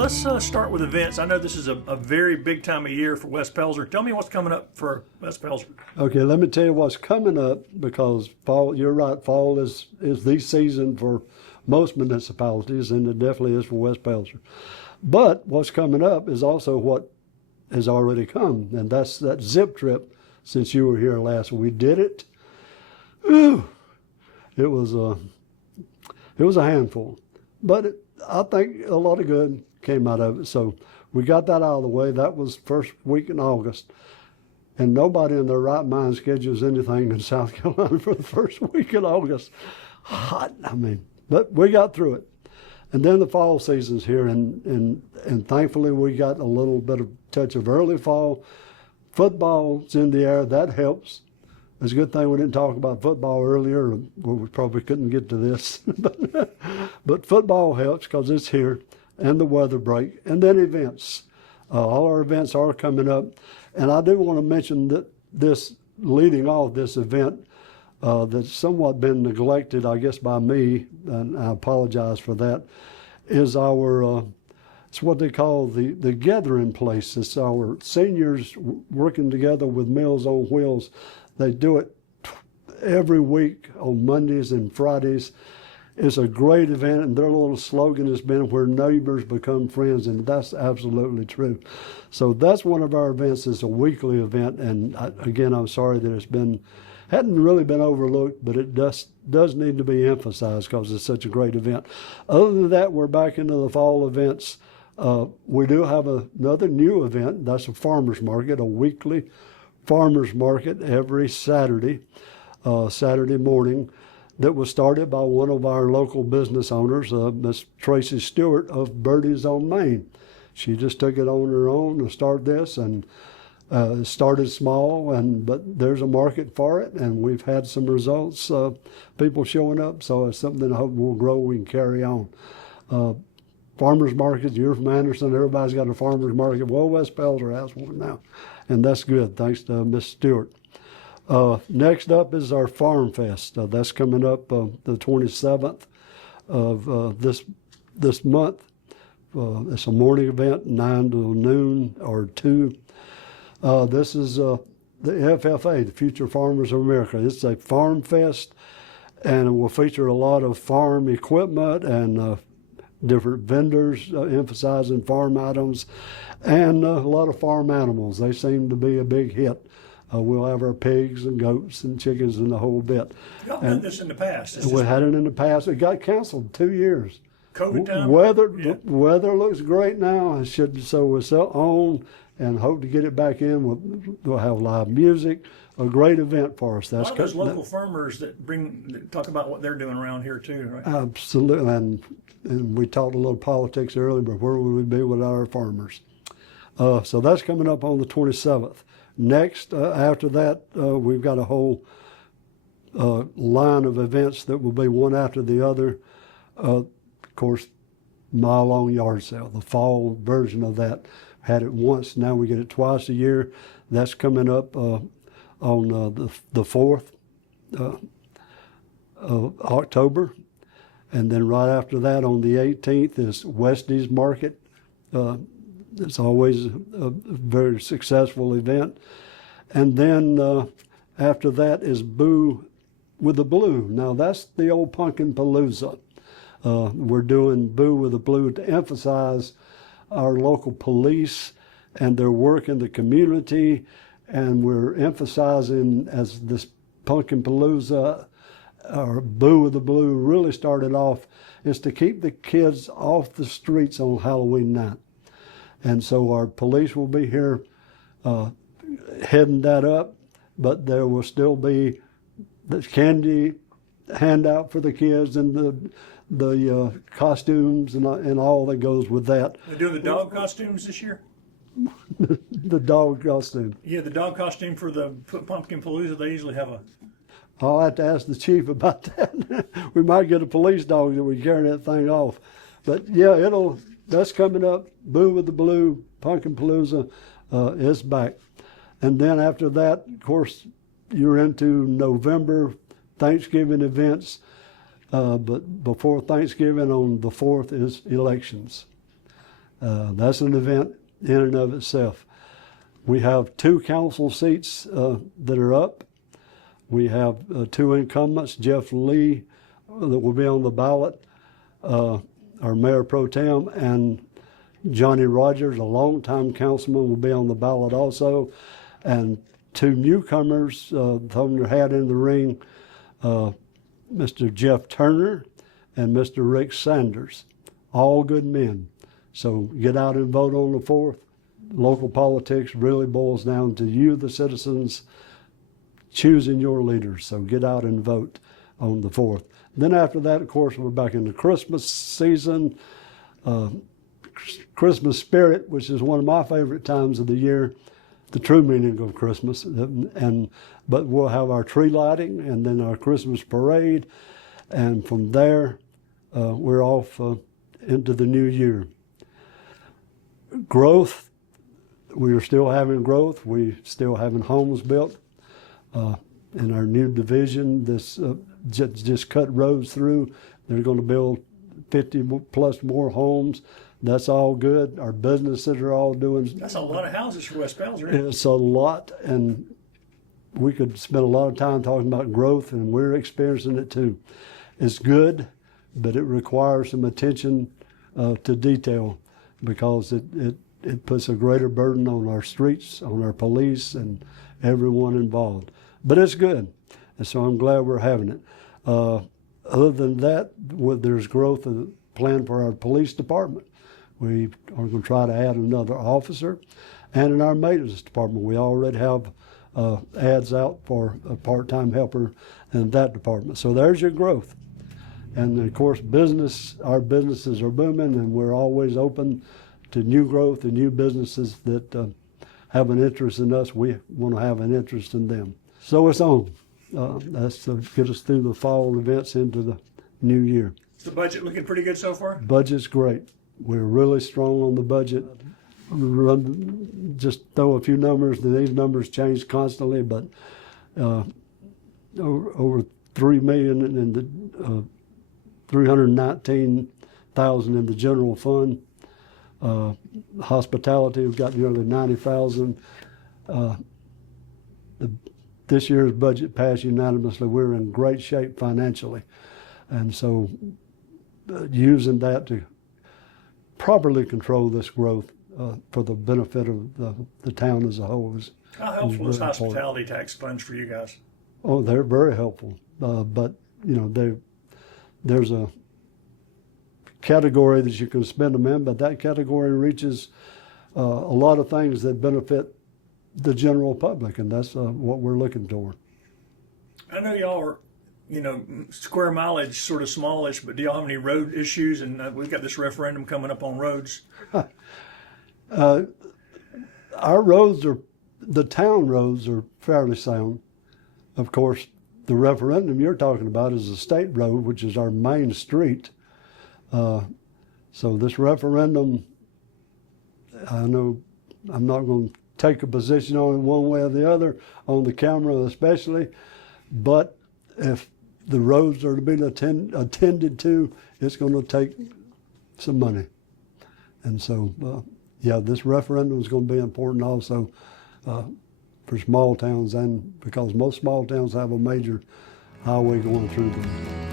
let's start with events. I know this is a very big time of year for West Pelzer. Tell me what's coming up for West Pelzer. Okay, let me tell you what's coming up, because fall, you're right, fall is the season for most municipalities, and it definitely is for West Pelzer. But what's coming up is also what has already come, and that's that zip trip. Since you were here last, we did it. Ooh, it was a handful, but I think a lot of good came out of it. So we got that out of the way. That was first week in August, and nobody in their right mind schedules anything in South Carolina for the first week in August. Hot, I mean, but we got through it. And then the fall season's here, and thankfully we got a little bit of touch of early fall. Football's in the air, that helps. It's a good thing we didn't talk about football earlier, or we probably couldn't get to this. But football helps because it's here, and the weather break, and then events. All our events are coming up. And I do want to mention that this, leading off this event, that's somewhat been neglected, I guess, by me, and I apologize for that, is our, it's what they call the gathering place. It's our seniors working together with Meals on Wheels. They do it every week on Mondays and Fridays. It's a great event, and their little slogan has been where neighbors become friends, and that's absolutely true. So that's one of our events. It's a weekly event, and again, I'm sorry that hadn't really been overlooked, but it does need to be emphasized because it's such a great event. Other than that, we're back into the fall events. We do have another new event. That's a farmer's market, a weekly farmer's market every Saturday morning, that was started by one of our local business owners, Miss Tracy Stewart of Birdie's on Main. She just took it on her own to start this, and started small, but there's a market for it, and we've had some results, people showing up, so it's something that I hope will grow, we can carry on. Farmers market, you're from Anderson, everybody's got a farmers market. Well, West Pelzer has one now, and that's good, thanks to Miss Stewart. Next up is our Farm Fest. That's coming up the 27th of this month. It's a morning event, 9 to noon or 2. This is the FFA, the Future Farmers of America. It's a farm fest, and it will feature a lot of farm equipment and different vendors emphasizing farm items, and a lot of farm animals. They seem to be a big hit. We'll have our pigs and goats and chickens and the whole bit. Y'all done this in the past. We had it in the past. It got canceled 2 years. COVID time? The weather looks great now. So we're on and hope to get it back in. We'll have live music. A great event for us. That's a lot of those local farmers that talk about what they're doing around here too, right? Absolutely, and we talked a little politics earlier, but where would we be without our farmers? So that's coming up on the 27th. Next, after that, we've got a whole line of events that will be one after the other. Of course, mile-long yard sale, the fall version of that. Had it once, now we get it twice a year. That's coming up on the 4th of October. And then right after that, on the 18th, is Westie's Market. It's always a very successful event. And then after that is Boo with the Blue. Now, that's the old Pumpkin Palooza. We're doing Boo with the Blue to emphasize our local police and their work in the community, and we're emphasizing, as this Pumpkin Palooza or Boo with the Blue really started off, is to keep the kids off the streets on Halloween night. And so our police will be here heading that up, but there will still be the candy handout for the kids and the costumes and all that goes with that. They're doing the dog costumes this year? The dog costume. Yeah, the dog costume for the Pumpkin Palooza, they usually have a... I'll have to ask the chief about that. We might get a police dog that we carry that thing off. But yeah, that's coming up. Boo with the Blue, Pumpkin Palooza is back. And then after that, of course, you're into November, Thanksgiving events. But before Thanksgiving on the 4th is elections. That's an event in and of itself. We have 2 council seats that are up. We have 2 incumbents, Jeff Lee, that will be on the ballot, our mayor pro tem, and Johnny Rogers, a longtime councilman, will be on the ballot also, and 2 newcomers throwing their hat in the ring, Mr. Jeff Turner and Mr. Rick Sanders, all good men. So get out and vote on the 4th. Local politics really boils down to you, the citizens, choosing your leaders. So get out and vote on the 4th. Then after that, of course, we're back in the Christmas season. Christmas spirit, which is one of my favorite times of the year, the true meaning of Christmas. But we'll have our tree lighting and then our Christmas parade. And from there, we're off into the new year. Growth. We are still having growth. We still having homes built. In our new division, this just cut roads through. They're going to build 50 plus more homes. That's all good. Our businesses are all doing. That's a lot of houses for West Pelzer. It's a lot, and we could spend a lot of time talking about growth, and we're experiencing it too. It's good, but it requires some attention to detail because it puts a greater burden on our streets, on our police, and everyone involved. But it's good, and so I'm glad we're having it. Other than that, there's growth planned for our police department. We are going to try to add another officer. And in our maintenance department, we already have ads out for a part-time helper in that department. So there's your growth. And of course, our businesses are booming, and we're always open to new growth and new businesses that have an interest in us. We want to have an interest in them. So it's on. That's to get us through the fall events into the new year. Is the budget looking pretty good so far? Budget's great. We're really strong on the budget. Just throw a few numbers, and these numbers change constantly, but over $3 million in the $319,000 in the general fund. Hospitality, we've got nearly $90,000. This year's budget passed unanimously. We're in great shape financially, and so using that to properly control this growth for the benefit of the town as a whole is. How helpful is very hospitality tax funds for you guys? Oh, they're very helpful, but you know there's a category that you can spend them in, but that category reaches a lot of things that benefit the general public, and that's what we're looking for. I know y'all are, square mileage sort of smallish, but do y'all have any road issues? And we've got this referendum coming up on roads. Our roads the town roads are fairly sound. Of course, the referendum you're talking about is a state road, which is our main street. So this referendum, I know I'm not going to take a position on it one way or the other, on the camera especially, but if the roads are to be attended to, it's going to take some money. And so, this referendum is going to be important also for small towns, and because most small towns have a major highway going through them.